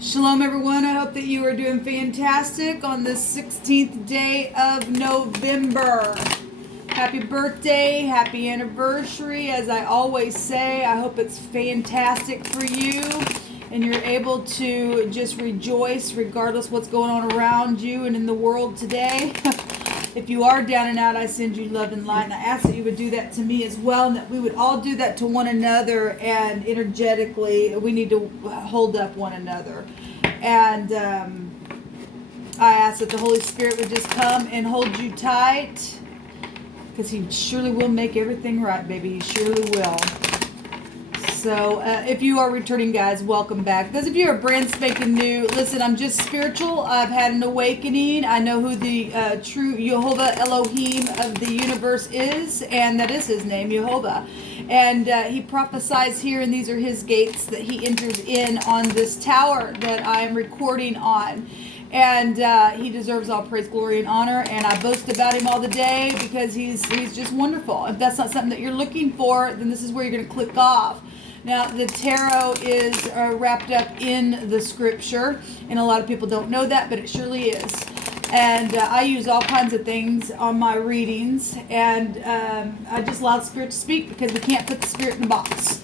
Shalom, everyone. I hope that you are doing fantastic on the 16th day of November. Happy birthday, happy anniversary. As I always say, I hope it's fantastic for you and you're able to just rejoice regardless what's going on around you and in the world today. If you are down and out, I send you love and light, and I ask that you would do that to me as well, and that we would all do that to one another, and energetically we need to hold up one another. And I ask that the Holy Spirit would just come and hold you tight, because He surely will make everything right, baby. He surely will. So if you are returning, guys, welcome back. Those of you who are brand spanking new, listen, I'm just spiritual. I've had an awakening. I know who the true Jehovah Elohim of the universe is, and that is His name, Jehovah. And He prophesies here, and these are His gates that He enters in on this tower that I am recording on. And He deserves all praise, glory, and honor. And I boast about Him all the day because he's just wonderful. If that's not something that you're looking for, then this is where you're going to click off. Now, the tarot is wrapped up in the scripture, and a lot of people don't know that, but it surely is. And I use all kinds of things on my readings, and I just allow the Spirit to speak because we can't put the Spirit in the box.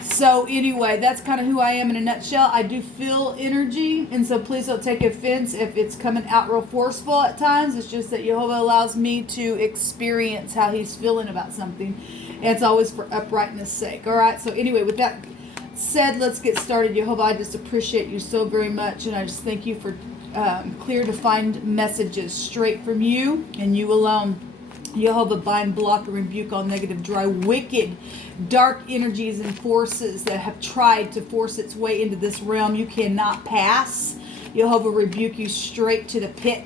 So anyway, that's kind of who I am in a nutshell. I do feel energy, and so please don't take offense if it's coming out real forceful at times. It's just that Jehovah allows me to experience how He's feeling about something. And it's always for uprightness sake. All right. So anyway, with that said, let's get started. Jehovah, I just appreciate you so very much. And I just thank you for clear, defined messages straight from you and you alone. Jehovah, bind, block, and rebuke all negative, dry, wicked, dark energies and forces that have tried to force its way into this realm. You cannot pass. Jehovah, rebuke you straight to the pit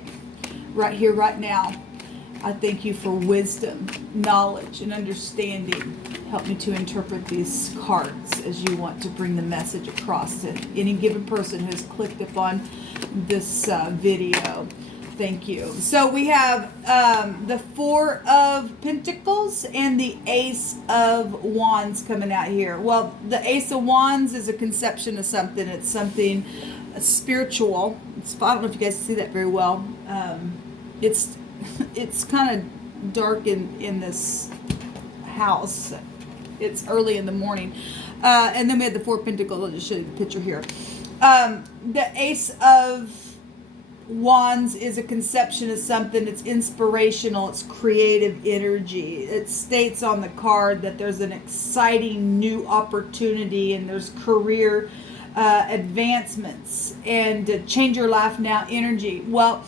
right here, right now. I thank you for wisdom, knowledge, and understanding. Help me to interpret these cards as you want to bring the message across to any given person who has clicked upon this video. Thank you. So we have the Four of Pentacles and the Ace of Wands coming out here. Well, the Ace of Wands is a conception of something. It's something spiritual. I don't know if you guys see that very well. It's kind of dark in this house. It's early in the morning. And then we had the Four of Pentacles. I'll just show you the picture here. The Ace of Wands is a conception of something. It's inspirational. It's creative energy. It states on the card that there's an exciting new opportunity and there's career advancements and change your life now energy. Well,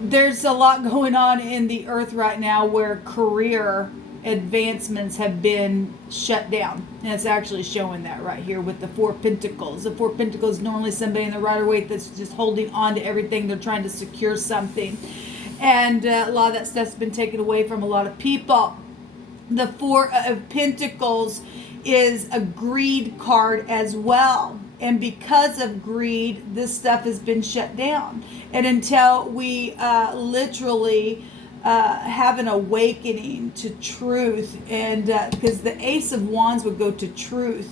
there's a lot going on in the earth right now where career advancements have been shut down. And it's actually showing that right here with the Four of Pentacles. The Four of Pentacles is normally somebody in the Rider-Waite that's just holding on to everything. They're trying to secure something. And a lot of that stuff's been taken away from a lot of people. The Four of Pentacles is a greed card as well. And because of greed, this stuff has been shut down. And until we literally have an awakening to truth, and because the Ace of Wands would go to truth.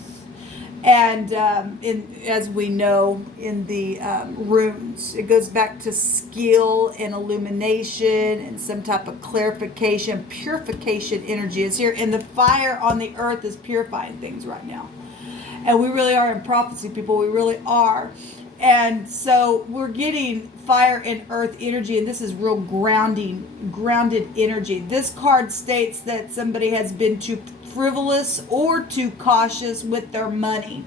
And as we know in the runes, it goes back to skill and illumination and some type of clarification, purification energy is here. And the fire on the earth is purifying things right now. And we really are in prophecy, people. We really are. And so we're getting fire and earth energy, and this is real grounded energy. This card states that somebody has been too frivolous or too cautious with their money.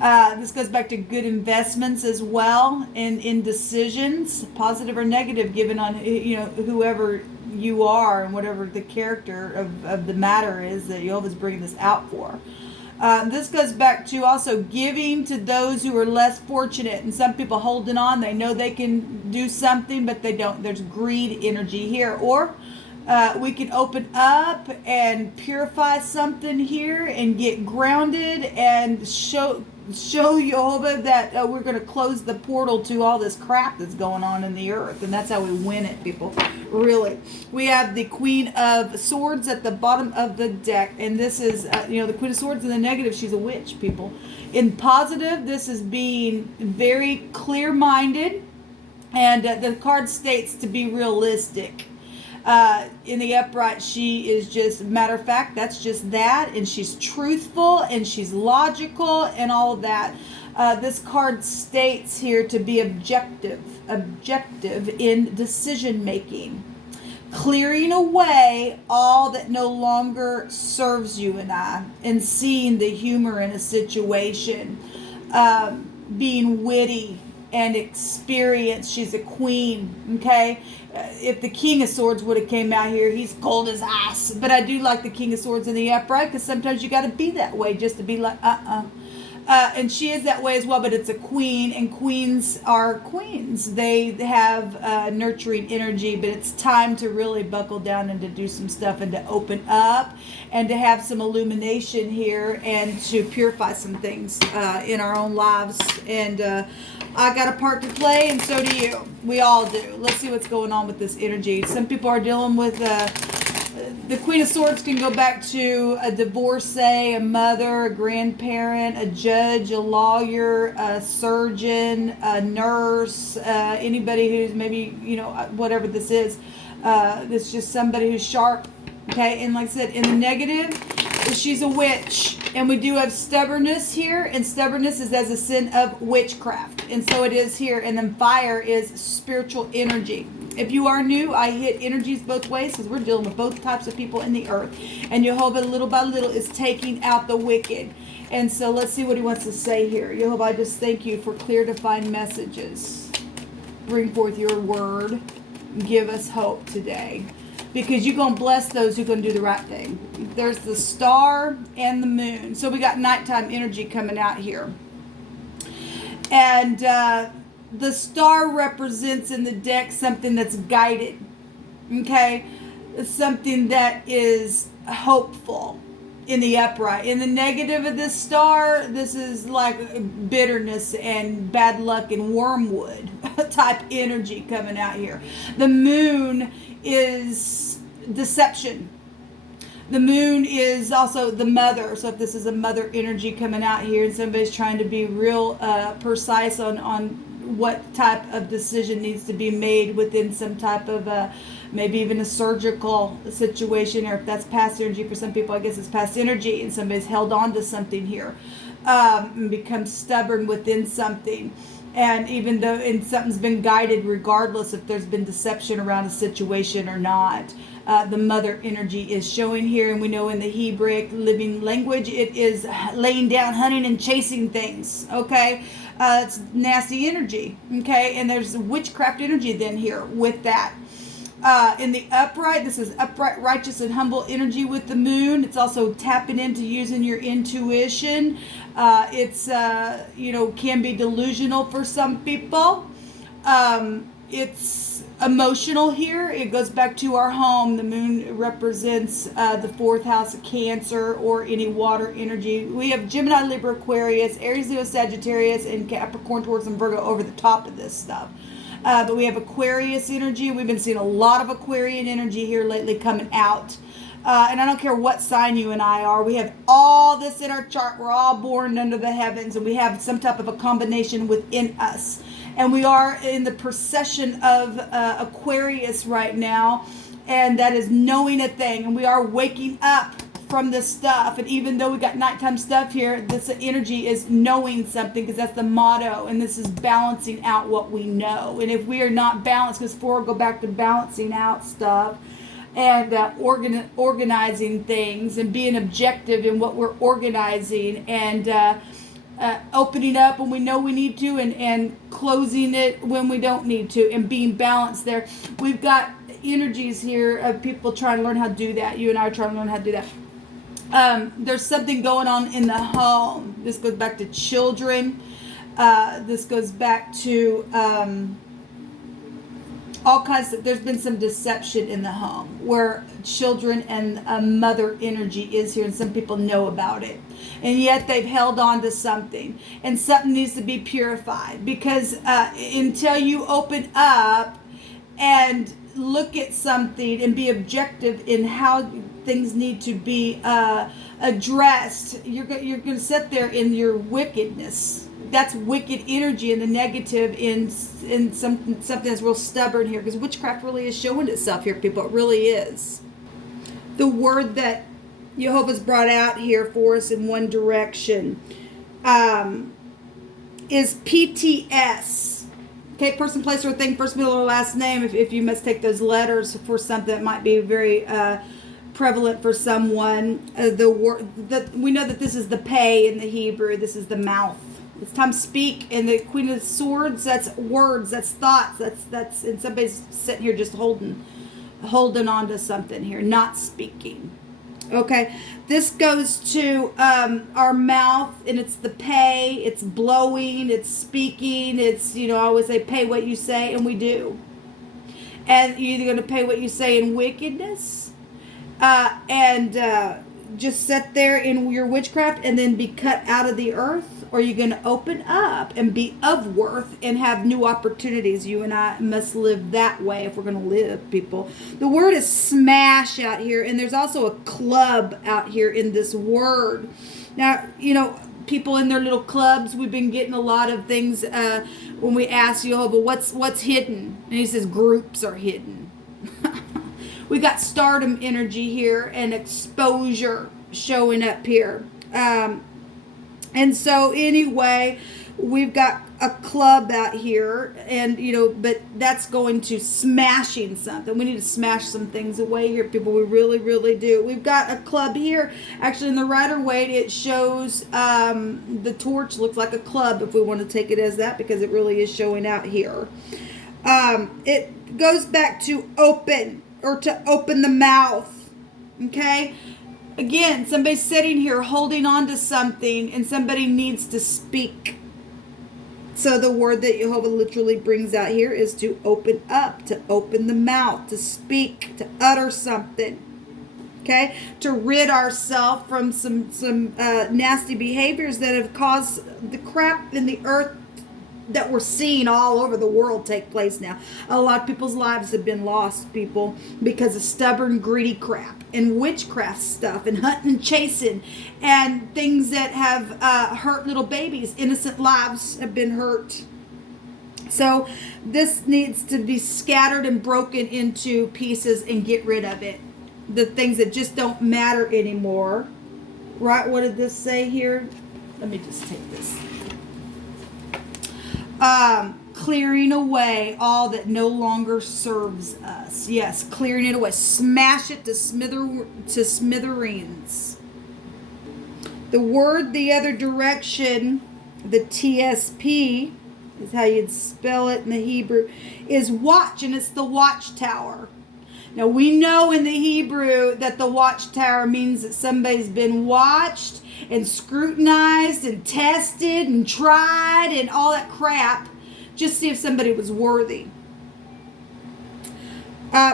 This goes back to good investments as well, and in decisions, positive or negative, given on whoever you are and whatever the character of the matter is that Jehovah's bringing this out for. This goes back to also giving to those who are less fortunate, and some people holding on. They know they can do something, but they don't. There's greed energy here. Or we can open up and purify something here and get grounded and show Jehovah that we're going to close the portal to all this crap that's going on in the earth. And that's how we win it, people. Really. We have the Queen of Swords at the bottom of the deck. And this is, the Queen of Swords in the negative. She's a witch, people. In positive, this is being very clear-minded. And the card states to be realistic. In the upright, she is just, matter of fact, that's just that, and she's truthful, and she's logical, and all of that. This card states here to be objective in decision making, clearing away all that no longer serves you and I, and seeing the humor in a situation, being witty and experienced. She's a queen, okay? If the King of Swords would have came out here, he's cold as ice. But I do like the King of Swords in the upright, because sometimes you got to be that way just to be like, and she is that way as well, but it's a queen, and queens are queens. They have nurturing energy, but it's time to really buckle down and to do some stuff and to open up and to have some illumination here and to purify some things in our own lives. And I got a part to play, and so do you. We all do. Let's see what's going on with this energy. Some people are dealing with the Queen of Swords can go back to a divorcee, a mother, a grandparent, a judge, a lawyer, a surgeon, a nurse, anybody who's maybe, whatever this is. This is just somebody who's sharp. Okay, and like I said, in the negative, she's a witch. And we do have stubbornness here, and stubbornness is as a sin of witchcraft. And so it is here. And then fire is spiritual energy. If you are new, I hit energies both ways, because we're dealing with both types of people in the earth. And Jehovah, little by little, is taking out the wicked. And so let's see what he wants to say here. Jehovah, I just thank you for clear, defined messages. Bring forth your word. Give us hope today. Because you're going to bless those who are going to do the right thing. There's the star and the moon. So we got nighttime energy coming out here. And the star represents in the deck something that's guided. Okay? It's something that is hopeful in the upright. In the negative of this star, this is like bitterness and bad luck and wormwood type energy coming out here. The moon is deception. The moon is also the mother. So if this is a mother energy coming out here, and somebody's trying to be real precise on what type of decision needs to be made within some type of maybe even a surgical situation, or if that's past energy for some people, I guess it's past energy, and somebody's held on to something here and become stubborn within something. And even though something's been guided, regardless if there's been deception around a situation or not, the mother energy is showing here. And we know in the Hebraic living language, it is laying down, hunting, and chasing things. Okay, it's nasty energy. Okay, and there's witchcraft energy then here with that. In the upright, this is upright, righteous, and humble energy with the moon. It's also tapping into using your intuition. It's can be delusional for some people. It's emotional here. It goes back to our home. The moon represents the fourth house of Cancer or any water energy. We have Gemini, Libra, Aquarius, Aries, Leo, Sagittarius, and Capricorn, Taurus, and Virgo over the top of this stuff. But we have Aquarius energy. We've been seeing a lot of Aquarian energy here lately coming out. And I don't care what sign you and I are. We have all this in our chart. We're all born under the heavens, and we have some type of a combination within us. And we are in the procession of Aquarius right now, and that is knowing a thing. And we are waking up from this stuff. And even though we got nighttime stuff here, this energy is knowing something, because that's the motto. And this is balancing out what we know. And if we are not balanced, because four go back to balancing out stuff and organizing things and being objective in what we're organizing, and opening up when we know we need to, and closing it when we don't need to, and being balanced there. We've got energies here of people trying to learn how to do that. You and I are trying to learn how to do that. There's something going on in the home. This goes back to children. This goes back to all kinds of, there's been some deception in the home where children and a mother energy is here, and some people know about it, and yet they've held on to something, and something needs to be purified, because until you open up and look at something and be objective in how things need to be addressed, you're going to sit there in your wickedness. That's wicked energy and the negative in something that's real stubborn here, because witchcraft really is showing itself here, people. It really is. The word that Jehovah's brought out here for us in one direction is PTS. Okay, person, place, or thing, first, middle, or last name. If you must take those letters for something that might be very prevalent for someone. The word that we know that this is the pay in the Hebrew. This is the mouth. It's time to speak. And the Queen of Swords, that's words, that's thoughts, that's and somebody's sitting here just holding on to something here, not speaking. Okay, this goes to our mouth, and it's the pay, it's blowing, it's speaking, it's, I always say pay what you say, and we do. And you're either going to pay what you say in wickedness and just sit there in your witchcraft and then be cut out of the earth, or you're going to open up and be of worth and have new opportunities. You and I must live that way if we're going to live, people. The word is smash out here, and there's also a club out here in this word. Now, people in their little clubs, we've been getting a lot of things when we ask Jehovah, what's hidden? And he says groups are hidden. We got stardom energy here and exposure showing up here. And so anyway, we've got a club out here, and but that's going to smashing something. We need to smash some things away here, people. We really, really do. We've got a club here. Actually, in the Rider-Waite, it shows the torch looks like a club, if we want to take it as that, because it really is showing out here. It goes back to open, or to open the mouth. Okay? Again, somebody's sitting here holding on to something, and somebody needs to speak. So the word that Jehovah literally brings out here is to open up, to open the mouth, to speak, to utter something. Okay? To rid ourselves from some nasty behaviors that have caused the crap in the earth that we're seeing all over the world take place now. A lot of people's lives have been lost, people, because of stubborn, greedy crap and witchcraft stuff and hunting and chasing and things that have hurt little babies. Innocent lives have been hurt. So this needs to be scattered and broken into pieces and get rid of it. The things that just don't matter anymore. Right? What did this say here? Let me just take this. Clearing away all that no longer serves us. Yes, clearing it away. Smash it to smithereens. The word the other direction, the TSP, is how you'd spell it in the Hebrew, is watch, and it's the watchtower. Now, we know in the Hebrew that the watchtower means that somebody's been watched and scrutinized and tested and tried and all that crap, just see if somebody was worthy.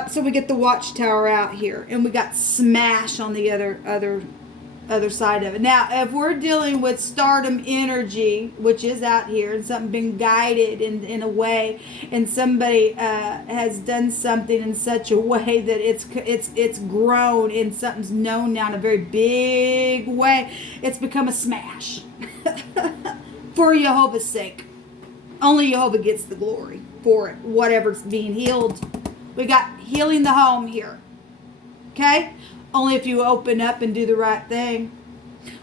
So we get the watchtower out here, and we got smash on the other side of it. Now, if we're dealing with stardom energy, which is out here, and something been guided in a way, and somebody has done something in such a way that it's grown and something's known now in a very big way, it's become a smash. For Jehovah's sake. Only Jehovah gets the glory for it, whatever's being healed. We got healing the home here. Okay? Only if you open up and do the right thing.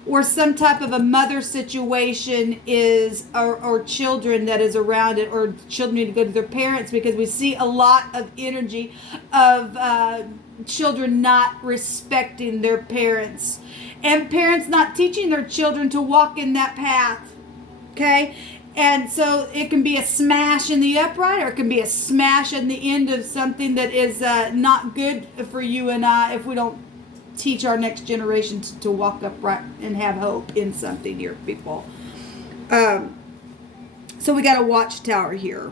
Or some type of a mother situation is, or children that is around it, or children need to go to their parents, because we see a lot of energy of children not respecting their parents. And parents not teaching their children to walk in that path. Okay? And so it can be a smash in the upright, or it can be a smash in the end of something that is not good for you and I if we don't teach our next generation to walk upright and have hope in something here, people. So we got a watchtower here.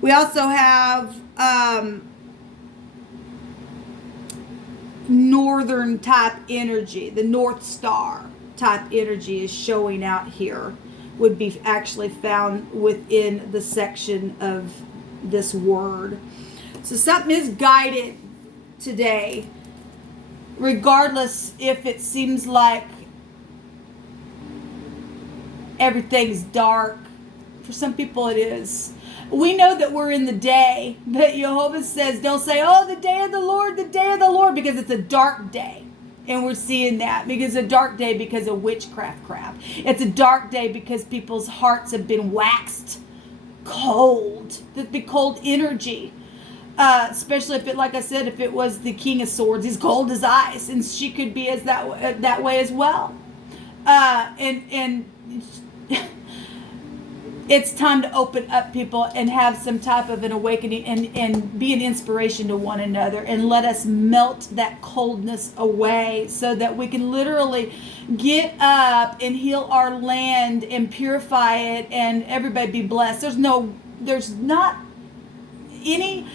We also have northern type energy. The North Star type energy is showing out here. Would be actually found within the section of this word. So something is guided today, regardless if it seems like everything's dark. For some people it is. We know that we're in the day, but Jehovah says, don't say, oh, the day of the Lord, because it's a dark day. And we're seeing that because it's a dark day because of witchcraft crap. It's a dark day because people's hearts have been waxed cold. The cold energy. Especially if it, like I said, if it was the King of Swords, he's cold as ice. And she could be as that way as well. And it's time to open up, people, and have some type of an awakening and be an inspiration to one another, and let us melt that coldness away so that we can literally get up and heal our land and purify it, and everybody be blessed. There's not any,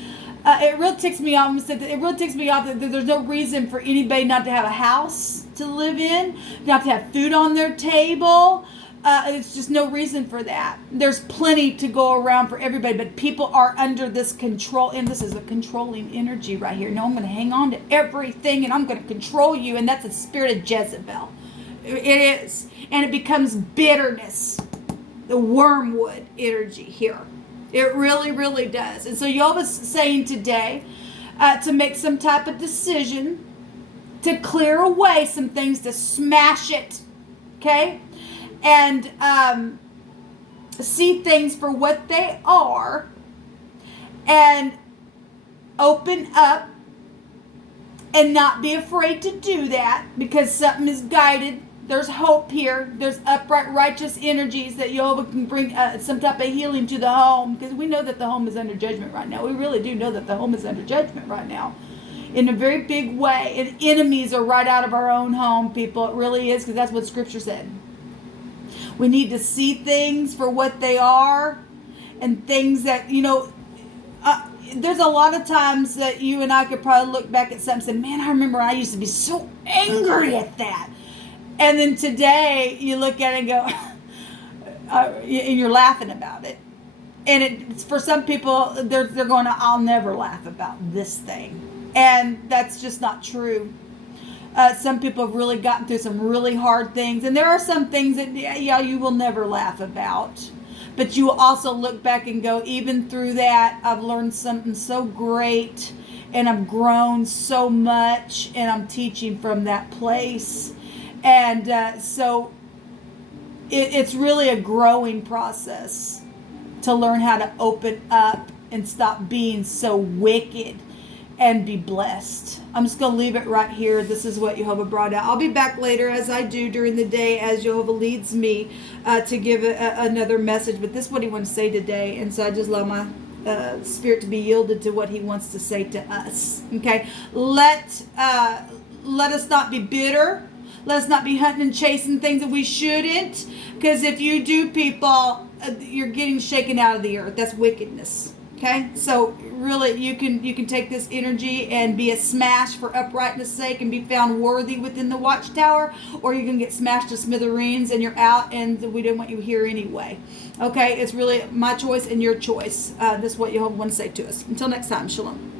it really ticks me off. It really ticks me off that there's no reason for anybody not to have a house to live in, not to have food on their table. It's just no reason for that. There's plenty to go around for everybody, but people are under this control, and this is a controlling energy right here. No, I'm going to hang on to everything, and I'm going to control you, and that's the spirit of Jezebel. It is, and it becomes bitterness, the wormwood energy here. It really, really does. And so Jehovah's saying today to make some type of decision, to clear away some things, to smash it, okay? And see things for what they are, and open up and not be afraid to do that, because something is guided. There's hope here. There's upright, righteous energies that Jehovah can bring some type of healing to the home, because we know that the home is under judgment right now. We really do know that the home is under judgment right now in a very big way. And enemies are right out of our own home, people. It really is, because that's what Scripture said. We need to see things for what they are, and things that, there's a lot of times that you and I could probably look back at something and say, man, I remember I used to be so angry at that. And then today you look at it and go, and you're laughing about it. And it's for some people, they're going, I'll never laugh about this thing. And that's just not true. Some people have really gotten through some really hard things. And there are some things that, you will never laugh about. But you will also look back and go, even through that, I've learned something so great. And I've grown so much. And I'm teaching from that place. And so it's really a growing process to learn how to open up and stop being so wicked and be blessed. I'm just going to leave it right here. This is what Jehovah brought out. I'll be back later, as I do during the day, as Jehovah leads me to give another message. But this is what he wants to say today. And so I just allow my spirit to be yielded to what he wants to say to us. Okay? Let us not be bitter. Let us not be hunting and chasing things that we shouldn't. Because if you do, people, you're getting shaken out of the earth. That's wickedness. Okay, so really, you can take this energy and be a smash for uprightness' sake and be found worthy within the watchtower, or you can get smashed to smithereens and you're out, and we didn't want you here anyway. Okay, it's really my choice and your choice. This is what Jehovah wants to say to us. Until next time, shalom.